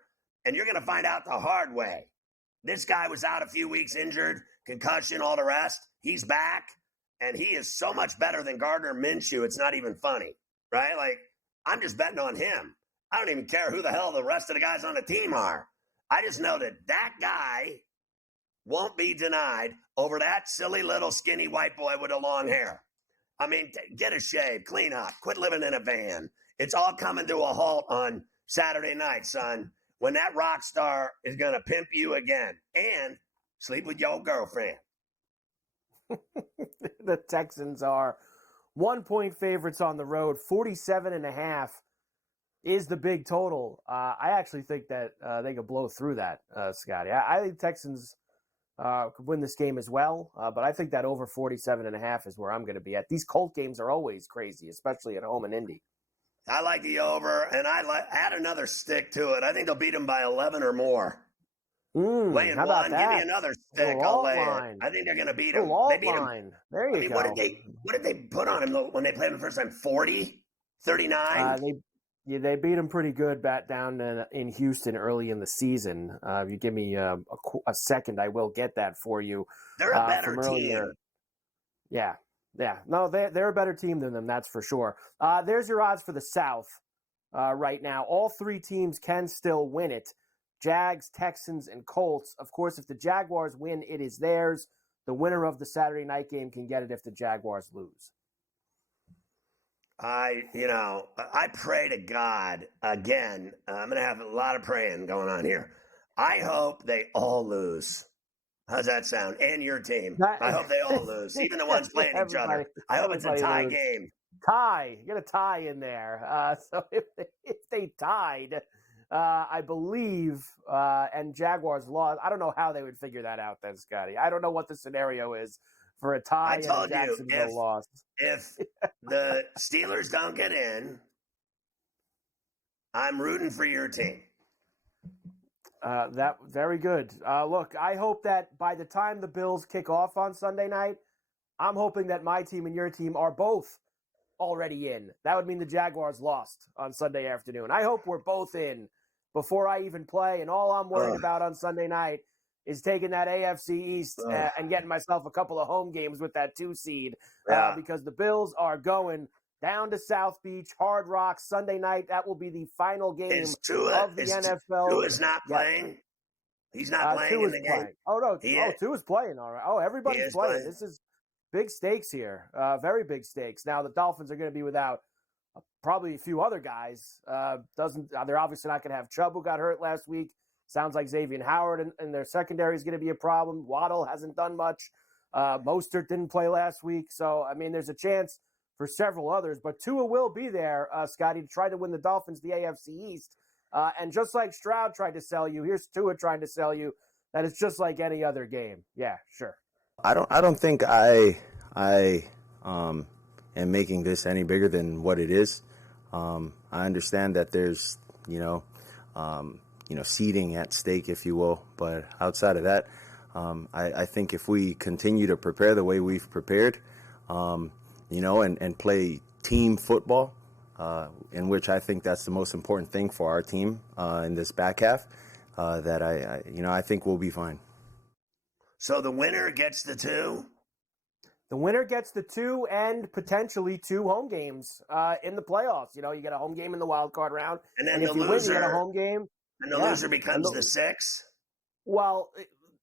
And you're going to find out the hard way. This guy was out a few weeks injured, concussion, all the rest. He's back, and he is so much better than Gardner Minshew. It's not even funny, right? Like, I'm just betting on him. I don't even care who the hell the rest of the guys on the team are. I just know that guy won't be denied over that silly little skinny white boy with the long hair. I mean, get a shave, clean up, quit living in a van. It's all coming to a halt on Saturday night, son, when that rock star is going to pimp you again and sleep with your girlfriend. The Texans are 1-point favorites on the road. 47.5 is the big total. I actually think that they could blow through that, Scotty. I think Texans could win this game as well, but I think that over 47.5 is where I'm going to be at. These Colt games are always crazy, especially at home in Indy. I like the over, and add another stick to it. I think they'll beat them by 11 or more. Laying how about one, that? give me another stick. I'll lay it. I think they're going to beat them. They beat them. There you go. What did they put on him when they played him the first time? 40? 39? They beat him pretty good back down in Houston early in the season. If you give me a second, I will get that for you. They're a better team. Yeah. No, they're a better team than them, that's for sure. There's your odds for the South right now. All 3 teams can still win it. Jags, Texans, and Colts. Of course, if the Jaguars win, it is theirs. The winner of the Saturday night game can get it if the Jaguars lose. I pray to God, again, I'm going to have a lot of praying going on here. I hope they all lose. How's that sound? And your team. I hope they all lose, even the ones playing each other. I hope it's a tie game. Tie. You got a tie in there. So if they tied, I believe, and Jaguars lost, I don't know how they would figure that out then, Scotty. I don't know what the scenario is for a tie and a Jacksonville loss. If the Steelers don't get in, I'm rooting for your team. That very good. Look, I hope that by the time the Bills kick off on Sunday night, I'm hoping that my team and your team are both already in. That would mean the Jaguars lost on Sunday afternoon. I hope we're both in before I even play, and all I'm worried about on Sunday night is taking that AFC East and getting myself a couple of home games with that 2 seed because the Bills are going down to South Beach, Hard Rock, Sunday night. That will be the final game of the NFL. Tua is not playing. He's not playing in the game. Playing. Oh, no. Tua is playing, all right. Oh, everybody's playing. This is big stakes here. Very big stakes. Now, the Dolphins are going to be without probably a few other guys. They're obviously not going to have Chubb, who got hurt last week. Sounds like Xavier Howard and their secondary is going to be a problem. Waddle hasn't done much. Mostert didn't play last week. So, I mean, there's a chance for several others. But Tua will be there, Scotty, to try to win the Dolphins the AFC East. And just like Stroud tried to sell you, here's Tua trying to sell you that it's just like any other game. Yeah, sure. I don't think I am making this any bigger than what it is. I understand that there's seeding at stake, if you will, but outside of that, I think if we continue to prepare the way we've prepared, and play team football, in which I think that's the most important thing for our team in this back half, that I think we'll be fine. So the winner gets the 2? The winner gets the 2 and potentially 2 home games in the playoffs. You get a home game in the wild card round. And then if the you loser, win, you get a home game. And the loser becomes the 6? Well,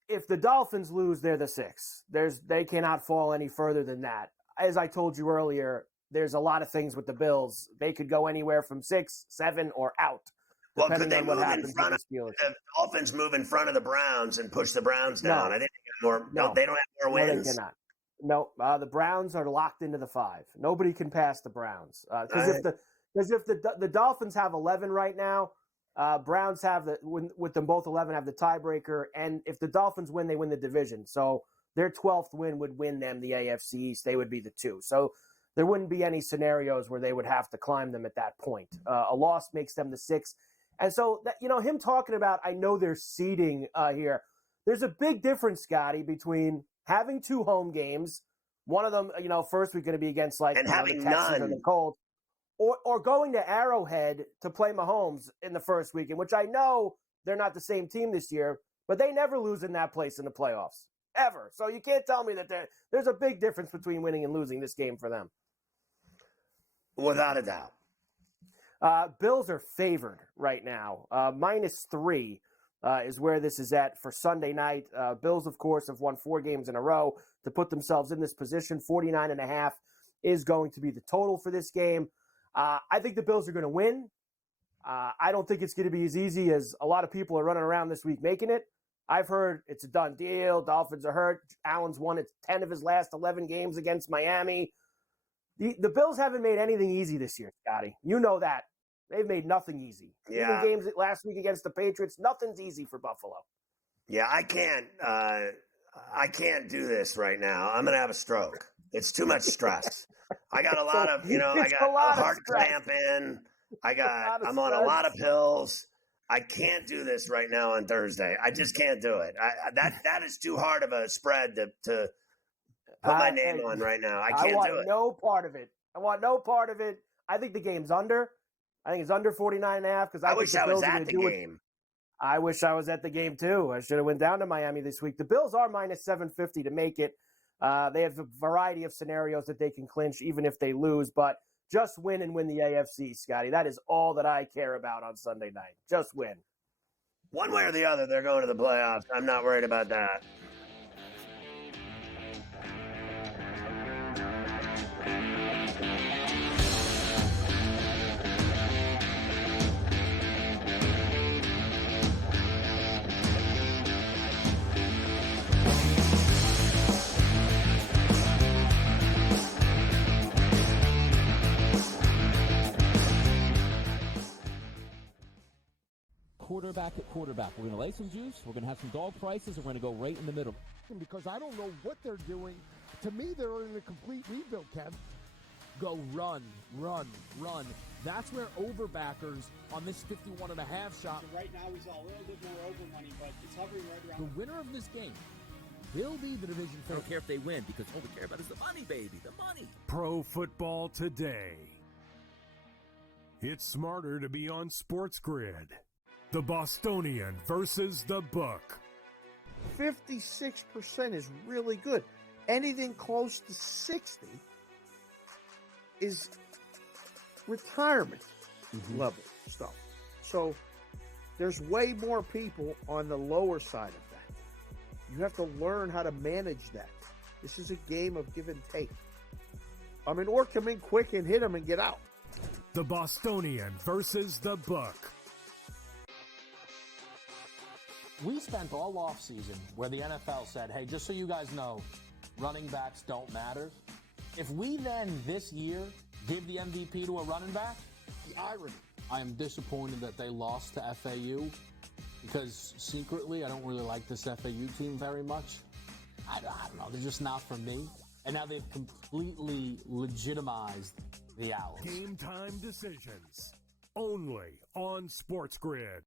if the Dolphins lose, they're the 6. They cannot fall any further than that. As I told you earlier, there's a lot of things with the Bills. They could go anywhere from 6, 7, or out. Well, could they move in front of the Dolphins? Move in front of the Browns and push the Browns down? No. I think they got more. No, they don't have more wins. No, they cannot. No, the Browns are locked into the 5. Nobody can pass the Browns because if the Dolphins have 11 right now, Browns have with them both 11 have the tiebreaker, and if the Dolphins win, they win the division. So their 12th win would win them the AFC East. They would be the 2. So there wouldn't be any scenarios where they would have to climb them at that point. A loss makes them the 6. And so, him talking about, I know there's seeding here. There's a big difference, Scotty, between having 2 home games. One of them, first we're going to be against the Texans or the Colts, or going to Arrowhead to play Mahomes in the first weekend, which I know they're not the same team this year, but they never lose in that place in the playoffs, ever. So you can't tell me that there's a big difference between winning and losing this game for them. Without a doubt. Bills are favored right now. -3 is where this is at for Sunday night. Bills, of course, have won 4 games in a row to put themselves in this position. 49.5 is going to be the total for this game. I think the Bills are going to win. I don't think it's going to be as easy as a lot of people are running around this week making it. I've heard it's a done deal. Dolphins are hurt. Allen's won 10 of his last 11 games against Miami. The Bills haven't made anything easy this year, Scotty. You know that. They've made nothing easy. Yeah. Even games last week against the Patriots, nothing's easy for Buffalo. Yeah, I can't do this right now. I'm going to have a stroke. It's too much stress. I got a lot of, I got a heart cramp in. I'm on a lot of pills. I can't do this right now on Thursday. I just can't do it. That is too hard of a spread to put my name on right now. I can't do it. I want no part of it. I think the game's under. I think it's under 49.5 because I wish I was at the game. I wish I was at the game too. I should have went down to Miami this week. The Bills are -750 to make it. They have a variety of scenarios that they can clinch even if they lose, but just win and win the AFC, Scotty. That is all that I care about on Sunday night. Just win. One way or the other, they're going to the playoffs. I'm not worried about that. Quarterback. We're going to lay some juice. We're going to have some dog prices. We're going to go right in the middle. Because I don't know what they're doing. To me, they're in a complete rebuild, Kev. Go run. That's where overbackers on this 51.5 shot. So right now, he's a little bit more over money, but it's hovering right around. The winner of this game will be the division favorite. I don't care if they win because all we care about is the money, baby. The money. Pro Football Today. It's smarter to be on SportsGrid. The Bostonian versus the Book. 56% is really good. Anything close to 60 is retirement level stuff. So there's way more people on the lower side of that. You have to learn how to manage that. This is a game of give and take. Or come in quick and hit them and get out. The Bostonian versus the Book. We spent all offseason where the NFL said, hey, just so you guys know, running backs don't matter. If we then this year give the MVP to a running back, the irony. I am disappointed that they lost to FAU because secretly I don't really like this FAU team very much. I don't know. They're just not for me. And now they've completely legitimized the Owls. Game time decisions only on SportsGrid.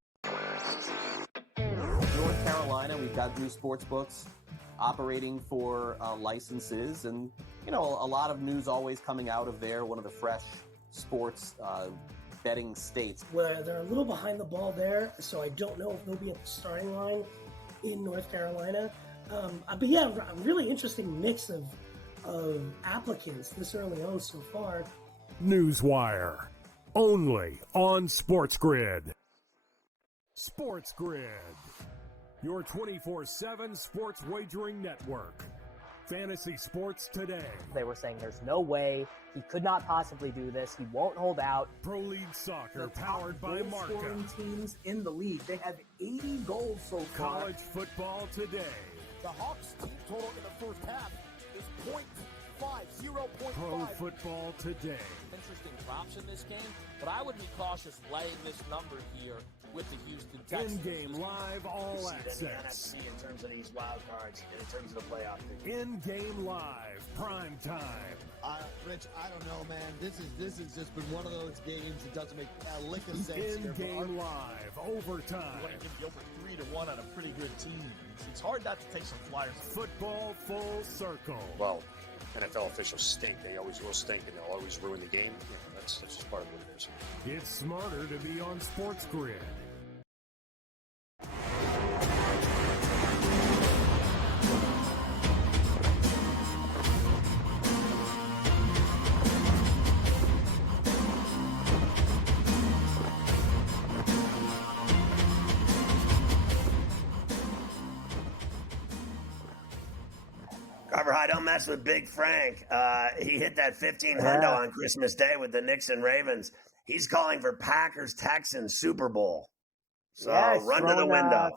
North Carolina, we've got new sports books operating for licenses, and a lot of news always coming out of there. One of the fresh sports betting states. Where they're a little behind the ball there, so I don't know if they'll be at the starting line in North Carolina. But yeah, a really interesting mix of applicants this early on so far. Newswire only on SportsGrid. SportsGrid, your 24/7 sports wagering network. Fantasy sports today. They were saying there's no way he could not possibly do this. He won't hold out. Pro League Soccer powered by Marca. Scoring teams in the league. They have 80 goals so far. College football today. The Hawks team total in the first half is 0.5. Pro football today. Interesting props in this game, but I would be cautious laying this number here with the Houston Texans. In-game live all access. In terms of these wild cards, in terms of the playoff thing. In-game live, prime time. Rich, I don't know, man. This has just been one of those games that doesn't make a lick of sense. In-game live, overtime. You want to give the over 3-1 on a pretty good team. It's hard not to take some flyers. Football full circle. Well, NFL officials stink. They always will stink, and they'll always ruin the game. That's just part of what it is. It's smarter to be on SportsGrid. Carver High, don't mess with Big Frank. He hit that 1500 on Christmas Day with the Knicks and Ravens. He's calling for Packers-Texans Super Bowl. So run to the window.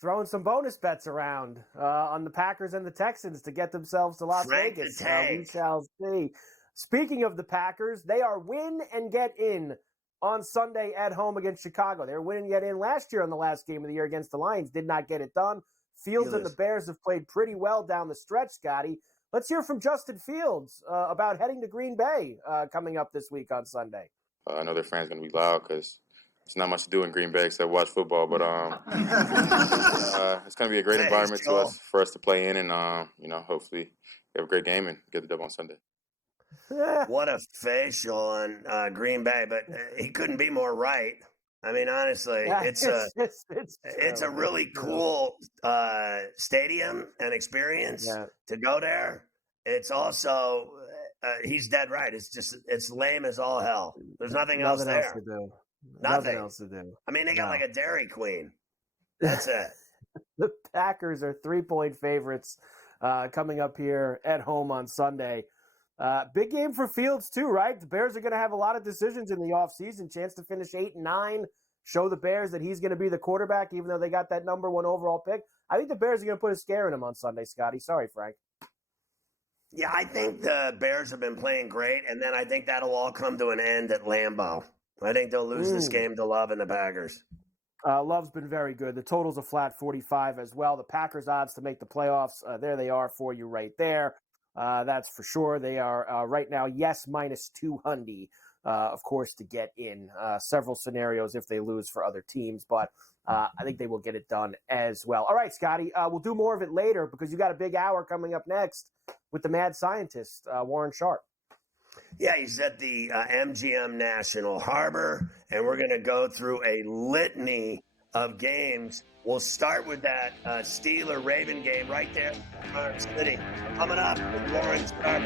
Throwing some bonus bets around on the Packers and the Texans to get themselves to Las Vegas. We shall see. Speaking of the Packers, they are win and get in on Sunday at home against Chicago. They were win and get in last year on the last game of the year against the Lions. Did not get it done. Fields and the Bears have played pretty well down the stretch, Scotty. Let's hear from Justin Fields about heading to Green Bay coming up this week on Sunday. I know their fans going to be loud because there's not much to do in Green Bay except watch football. But it's going to be a great environment for us to play in, and hopefully we have a great game and get the dub on Sunday. What a facial on Green Bay, but he couldn't be more right. I mean, honestly, it's a really cool stadium and experience to go there. It's also he's dead right. It's lame as all hell. There's nothing else there. To do. Nothing else to do. I mean, they got like a Dairy Queen. That's it. The Packers are 3-point favorites coming up here at home on Sunday. Big game for Fields too, right? The Bears are going to have a lot of decisions in the offseason. Chance to finish 8-9, show the Bears that he's going to be the quarterback, even though they got that number 1 overall pick. I think the Bears are going to put a scare in him on Sunday, Scotty. Sorry, Frank. Yeah, I think the Bears have been playing great, and then I think that'll all come to an end at Lambeau. I think they'll lose this game to Love and the Packers. Love's been very good. The total's a flat 45 as well. The Packers' odds to make the playoffs, there they are for you right there. That's for sure. They are right now, yes, minus 200, of course, to get in. Several scenarios if they lose for other teams, but I think they will get it done as well. All right, Scotty, we'll do more of it later because you got a big hour coming up next with the mad scientist, Warren Sharp. Yeah, he's at the MGM National Harbor, and we're going to go through a litany of games. We'll start with that Steeler-Raven game right there in New York City. Coming up with Warren Sharp.